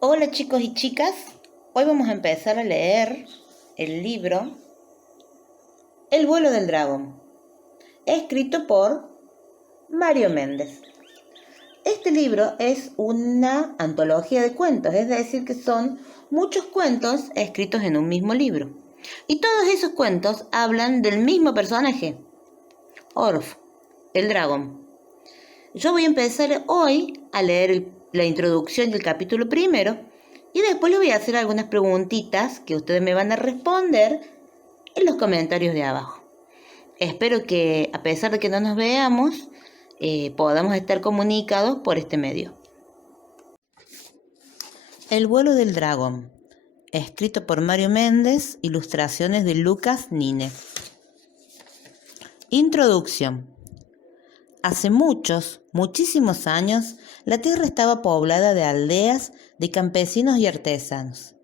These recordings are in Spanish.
Hola chicos y chicas, hoy vamos a empezar a leer el libro El vuelo del dragón, escrito por Mario Méndez. Este libro es una antología de cuentos, es decir, que son muchos cuentos escritos en un mismo libro. Y todos esos cuentos hablan del mismo personaje, Orf, el dragón. Yo voy a empezar hoy a leer la introducción del capítulo primero y después les voy a hacer algunas preguntitas que ustedes me van a responder en los comentarios de abajo. Espero que, a pesar de que no nos veamos, podamos estar comunicados por este medio. El vuelo del dragón, escrito por Mario Méndez, ilustraciones de Lucas Nine. Introducción. Hace muchísimos años, la tierra estaba poblada de aldeas, de campesinos y artesanos,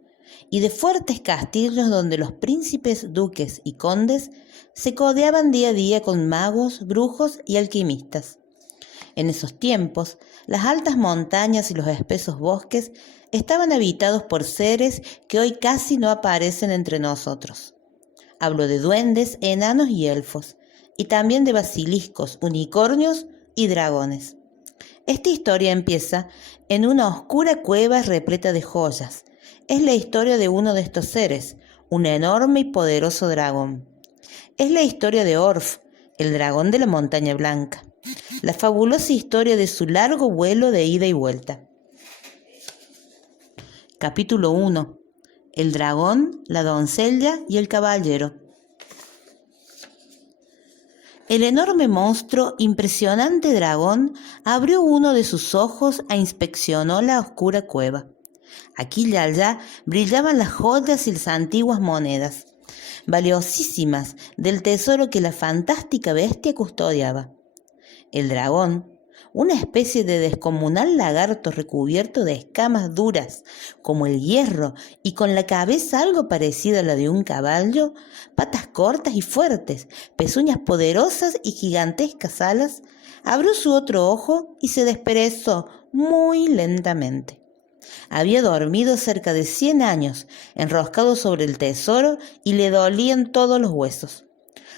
y de fuertes castillos donde los príncipes, duques y condes se codeaban día a día con magos, brujos y alquimistas. En esos tiempos, las altas montañas y los espesos bosques estaban habitados por seres que hoy casi no aparecen entre nosotros. Hablo de duendes, enanos y elfos, y también de basiliscos, unicornios y dragones. Esta historia empieza en una oscura cueva repleta de joyas. Es la historia de uno de estos seres, un enorme y poderoso dragón. Es la historia de Orf, el dragón de la montaña blanca. La fabulosa historia de su largo vuelo de ida y vuelta. Capítulo 1. El dragón, la doncella y el caballero. El enorme monstruo, impresionante dragón, abrió uno de sus ojos e inspeccionó la oscura cueva. Aquí y allá brillaban las joyas y las antiguas monedas, valiosísimas del tesoro que la fantástica bestia custodiaba. El dragón, una especie de descomunal lagarto recubierto de escamas duras como el hierro y con la cabeza algo parecida a la de un caballo, patas cortas y fuertes, pezuñas poderosas y gigantescas alas, abrió su otro ojo y se desperezó muy lentamente. Había dormido cerca de 100 años, enroscado sobre el tesoro, y le dolían todos los huesos.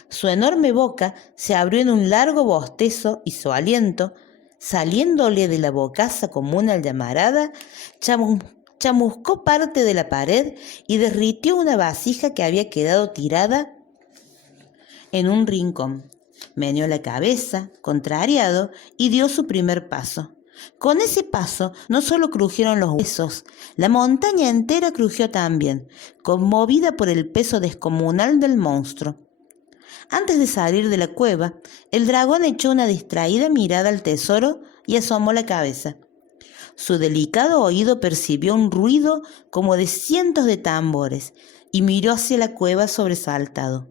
Su enorme boca se abrió en un largo bostezo y su aliento, saliéndole de la bocaza como una llamarada, chamuscó parte de la pared y derritió una vasija que había quedado tirada en un rincón. Meneó la cabeza, contrariado, y dio su primer paso. Con ese paso no solo crujieron los huesos, la montaña entera crujió también, conmovida por el peso descomunal del monstruo. Antes de salir de la cueva, el dragón echó una distraída mirada al tesoro y asomó la cabeza. Su delicado oído percibió un ruido como de cientos de tambores y miró hacia la cueva sobresaltado.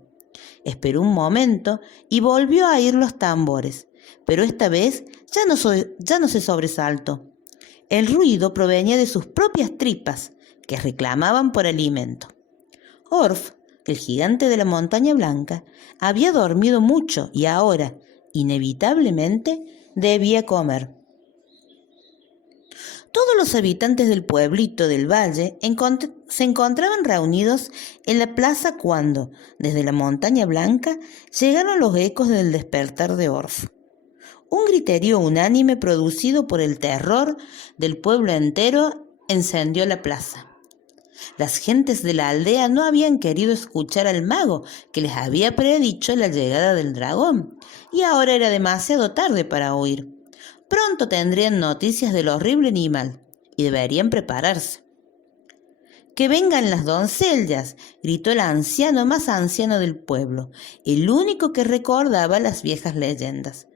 Esperó un momento y volvió a oír los tambores, pero esta vez ya no se sobresaltó. El ruido provenía de sus propias tripas, que reclamaban por alimento. Orf, el gigante de la montaña blanca, había dormido mucho y ahora, inevitablemente, debía comer. Todos los habitantes del pueblito del valle se encontraban reunidos en la plaza cuando, desde la montaña blanca, llegaron los ecos del despertar de Orf. Un griterío unánime producido por el terror del pueblo entero encendió la plaza. Las gentes de la aldea no habían querido escuchar al mago que les había predicho la llegada del dragón, y ahora era demasiado tarde para huir. Pronto tendrían noticias del horrible animal y deberían prepararse. «¡Que vengan las doncellas!», gritó el anciano más anciano del pueblo, el único que recordaba las viejas leyendas.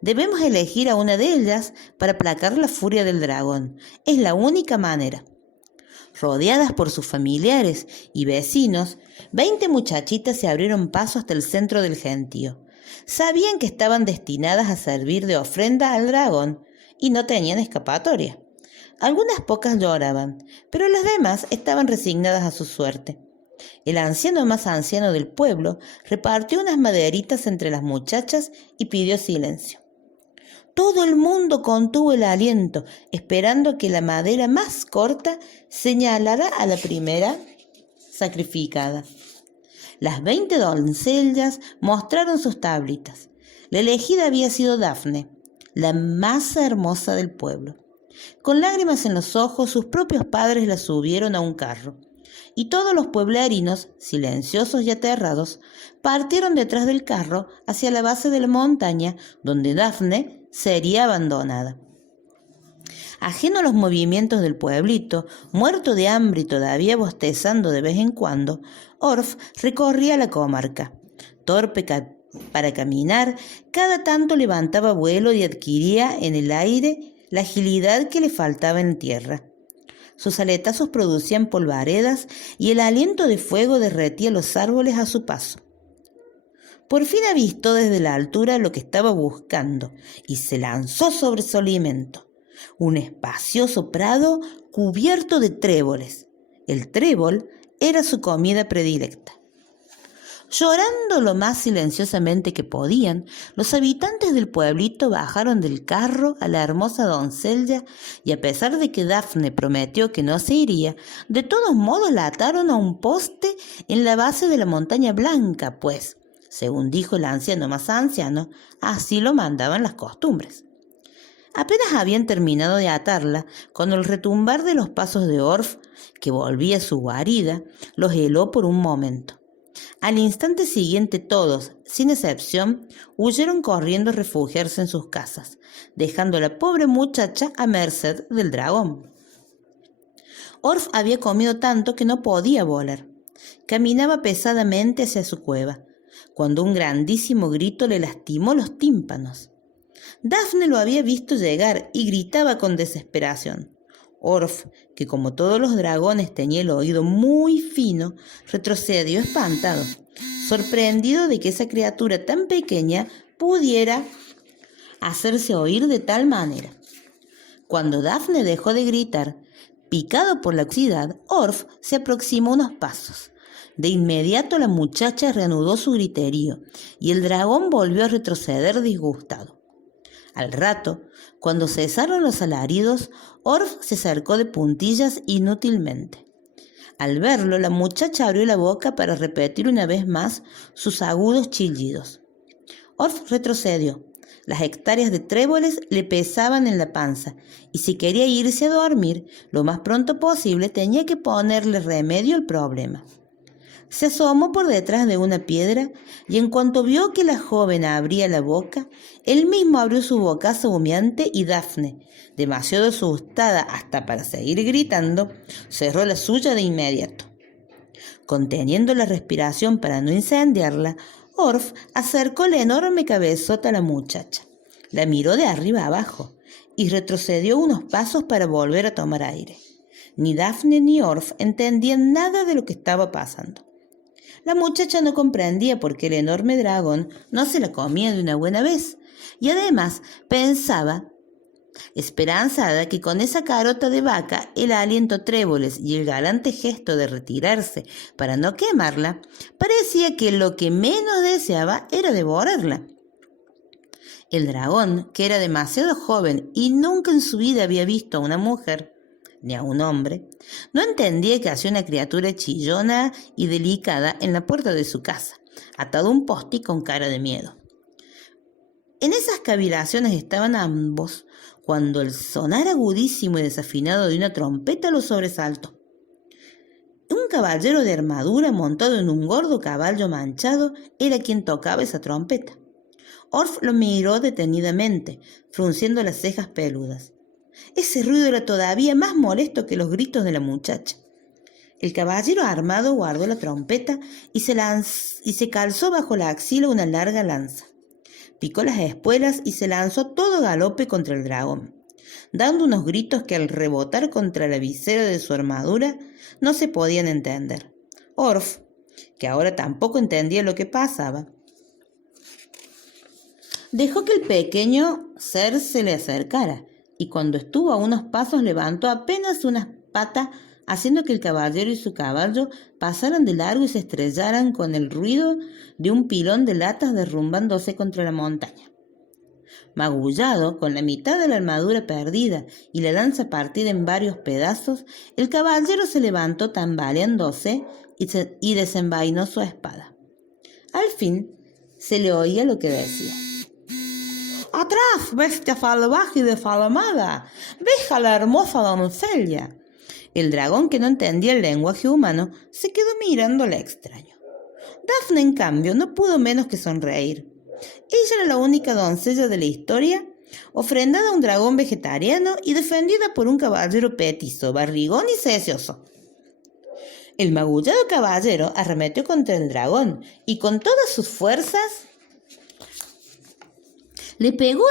«Debemos elegir a una de ellas para aplacar la furia del dragón. Es la única manera». Rodeadas por sus familiares y vecinos, 20 muchachitas se abrieron paso hasta el centro del gentío. Sabían que estaban destinadas a servir de ofrenda al dragón y no tenían escapatoria. Algunas pocas lloraban, pero las demás estaban resignadas a su suerte. El anciano más anciano del pueblo repartió unas maderitas entre las muchachas y pidió silencio. Todo el mundo contuvo el aliento, esperando que la madera más corta señalara a la primera sacrificada. Las 20 doncellas mostraron sus tablitas. La elegida había sido Dafne, la más hermosa del pueblo. Con lágrimas en los ojos, sus propios padres la subieron a un carro, y todos los pueblerinos, silenciosos y aterrados, partieron detrás del carro hacia la base de la montaña, donde Dafne sería abandonada. Ajeno a los movimientos del pueblito, muerto de hambre y todavía bostezando de vez en cuando, Orff recorría la comarca. Torpe para caminar, cada tanto levantaba vuelo y adquiría en el aire la agilidad que le faltaba en tierra. Sus aletazos producían polvaredas y el aliento de fuego derretía los árboles a su paso. Por fin avistó desde la altura lo que estaba buscando y se lanzó sobre su alimento. Un espacioso prado cubierto de tréboles. El trébol era su comida predilecta. Llorando lo más silenciosamente que podían, los habitantes del pueblito bajaron del carro a la hermosa doncella y a pesar de que Dafne prometió que no se iría, de todos modos la ataron a un poste en la base de la montaña blanca, pues, según dijo el anciano más anciano, así lo mandaban las costumbres. Apenas habían terminado de atarla, cuando el retumbar de los pasos de Orff, que volvía a su guarida, los heló por un momento. Al instante siguiente todos, sin excepción, huyeron corriendo a refugiarse en sus casas, dejando a la pobre muchacha a merced del dragón. Orff había comido tanto que no podía volar. Caminaba pesadamente hacia su cueva, cuando un grandísimo grito le lastimó los tímpanos. Dafne lo había visto llegar y gritaba con desesperación. Orff, que como todos los dragones tenía el oído muy fino, retrocedió espantado, sorprendido de que esa criatura tan pequeña pudiera hacerse oír de tal manera. Cuando Dafne dejó de gritar, picado por la curiosidad, Orff se aproximó unos pasos. De inmediato la muchacha reanudó su griterío y el dragón volvió a retroceder disgustado. Al rato, cuando cesaron los alaridos, Orff se acercó de puntillas inútilmente. Al verlo, la muchacha abrió la boca para repetir una vez más sus agudos chillidos. Orff retrocedió. Las hectáreas de tréboles le pesaban en la panza, y si quería irse a dormir lo más pronto posible, tenía que ponerle remedio al problema. Se asomó por detrás de una piedra y en cuanto vio que la joven abría la boca, él mismo abrió su bocaza humeante y Dafne, demasiado asustada hasta para seguir gritando, cerró la suya de inmediato. Conteniendo la respiración para no incendiarla, Orff acercó la enorme cabezota a la muchacha, la miró de arriba abajo y retrocedió unos pasos para volver a tomar aire. Ni Dafne ni Orff entendían nada de lo que estaba pasando. La muchacha no comprendía por qué el enorme dragón no se la comía de una buena vez, y además pensaba, esperanzada, que con esa carota de vaca, el aliento tréboles y el galante gesto de retirarse para no quemarla, parecía que lo que menos deseaba era devorarla. El dragón, que era demasiado joven y nunca en su vida había visto a una mujer, ni a un hombre, no entendía que hacía una criatura chillona y delicada en la puerta de su casa, atado a un poste y con cara de miedo. En esas cavilaciones estaban ambos cuando el sonar agudísimo y desafinado de una trompeta los sobresaltó. Un caballero de armadura montado en un gordo caballo manchado era quien tocaba esa trompeta. Orff lo miró detenidamente, frunciendo las cejas peludas. Ese ruido era todavía más molesto que los gritos de la muchacha. El caballero armado guardó la trompeta y se calzó bajo la axila una larga lanza. Picó las espuelas y se lanzó todo galope contra el dragón, dando unos gritos que al rebotar contra la visera de su armadura no se podían entender. Orff, que ahora tampoco entendía lo que pasaba, dejó que el pequeño ser se le acercara, y cuando estuvo a unos pasos levantó apenas unas patas, haciendo que el caballero y su caballo pasaran de largo y se estrellaran con el ruido de un pilón de latas derrumbándose contra la montaña. Magullado, con la mitad de la armadura perdida y la lanza partida en varios pedazos, el caballero se levantó tambaleándose y desenvainó su espada. Al fin se le oía lo que decía: «¡Atrás, bestia salvaje y desalmada! ¡Deja la hermosa doncella!». El dragón, que no entendía el lenguaje humano, se quedó mirando al extraño. Dafne, en cambio, no pudo menos que sonreír. Ella era la única doncella de la historia, ofrendada a un dragón vegetariano y defendida por un caballero petizo, barrigón y sesioso. El magullado caballero arremetió contra el dragón y con todas sus fuerzas le pegó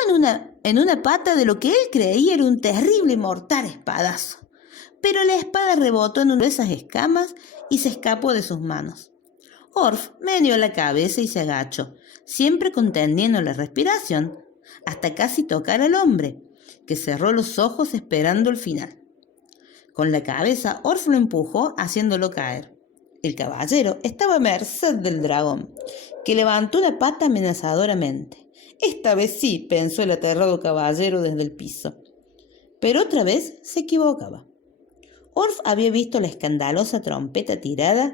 en una pata de lo que él creía era un terrible y mortal espadazo. Pero la espada rebotó en una de esas escamas y se escapó de sus manos. Orf meneó la cabeza y se agachó, siempre conteniendo la respiración, hasta casi tocar al hombre, que cerró los ojos esperando el final. Con la cabeza, Orf lo empujó, haciéndolo caer. El caballero estaba a merced del dragón, que levantó una pata amenazadoramente. Esta vez sí, pensó el aterrado caballero desde el piso. Pero otra vez se equivocaba. Orf había visto la escandalosa trompeta tirada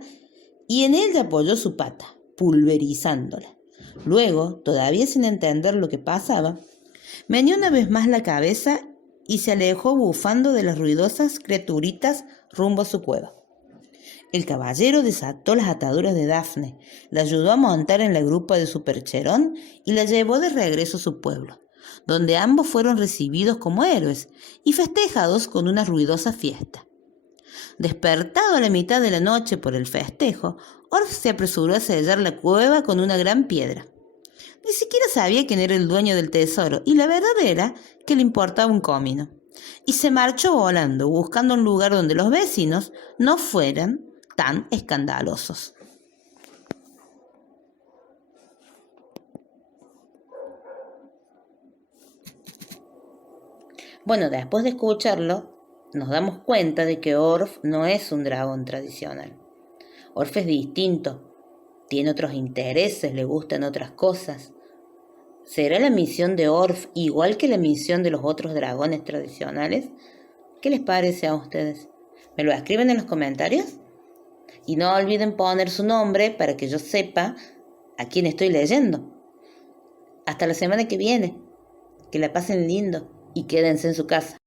y en ella apoyó su pata, pulverizándola. Luego, todavía sin entender lo que pasaba, meneó una vez más la cabeza y se alejó bufando de las ruidosas criaturitas rumbo a su cueva. El caballero desató las ataduras de Dafne, la ayudó a montar en la grupa de su percherón y la llevó de regreso a su pueblo, donde ambos fueron recibidos como héroes y festejados con una ruidosa fiesta. Despertado a la mitad de la noche por el festejo, Orf se apresuró a sellar la cueva con una gran piedra. Ni siquiera sabía quién era el dueño del tesoro, y la verdad era que le importaba un comino. Y se marchó volando, buscando un lugar donde los vecinos no fueran tan escandalosos. Bueno, después de escucharlo, nos damos cuenta de que Orf no es un dragón tradicional. Orf es distinto, tiene otros intereses, le gustan otras cosas. ¿Será la misión de Orf igual que la misión de los otros dragones tradicionales? ¿Qué les parece a ustedes? ¿Me lo escriben en los comentarios? Y no olviden poner su nombre para que yo sepa a quién estoy leyendo. Hasta la semana que viene. Que la pasen lindo y quédense en su casa.